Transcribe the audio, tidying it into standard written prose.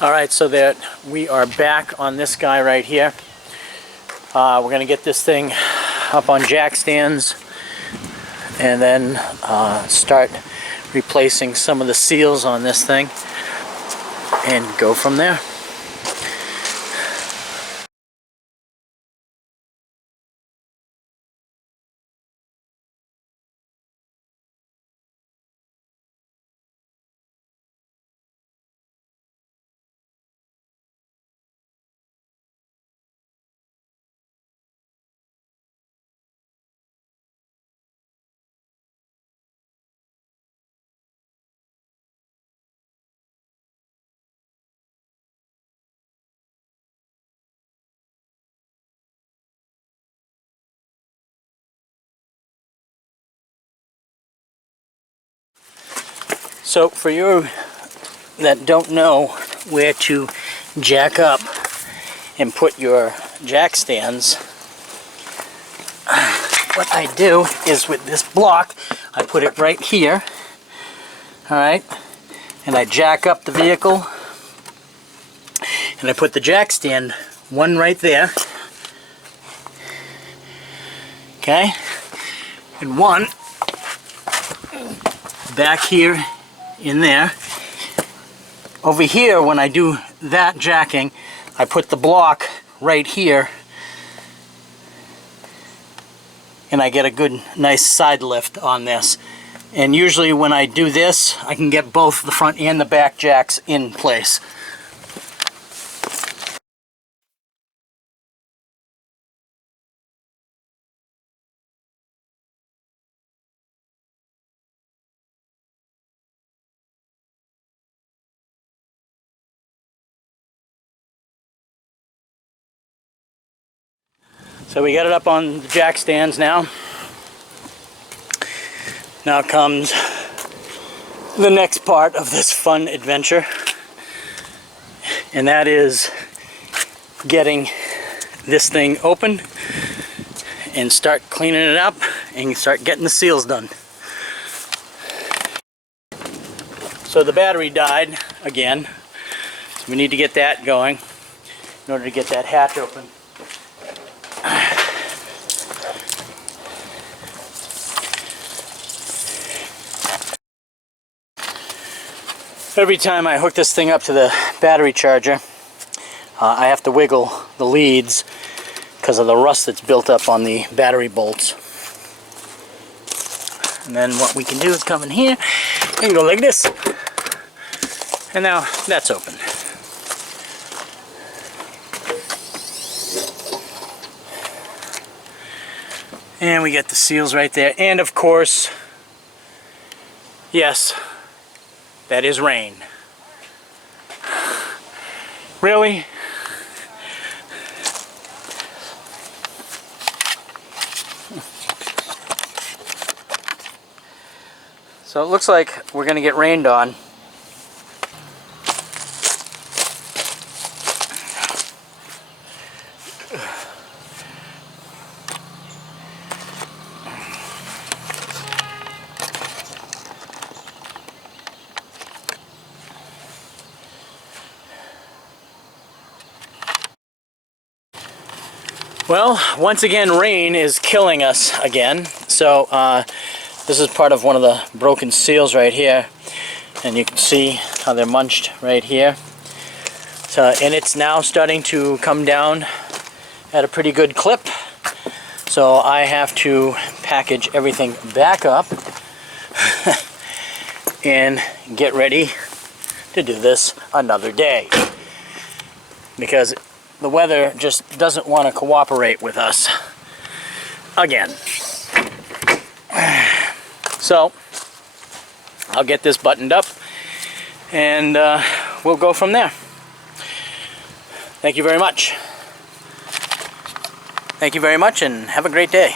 Alright, so that we are back on this guy right here. We're going to get this thing up on jack stands and then start replacing some of the seals on this thing and go from there. So for you that don't know where to jack up and put your jack stands, what I do is with this block, I put it right here, alright, and I jack up the vehicle, and I put the jack stand, one right there, okay, and one back here in there. Over here, when I do that jacking, I put the block right here and I get a good nice side lift on this. And usually when I do this, I can get both the front and the back jacks in place. So we got it up on the jack stands now. Now comes the next part of this fun adventure, and that is getting this thing open and start cleaning it up and start getting the seals done. So the battery died again, so we need to get that going in order to get that hatch open. Every time I hook this thing up to the battery charger, I have to wiggle the leads because of the rust that's built up on the battery bolts. And then what we can do is come in here and go like this. And now that's open. And we get the seals right there. And of course, yes, that is rain. Really? So it looks like we're going to get rained on. Well, once again, rain is killing us again. So this is part of one of the broken seals right here, and you can see how they're munched right here. So, and it's now starting to come down at a pretty good clip. So I have to package everything back up and get ready to do this another day, because the weather just doesn't want to cooperate with us again. So I'll get this buttoned up and we'll go from there. Thank you very much. Thank you very much and have a great day.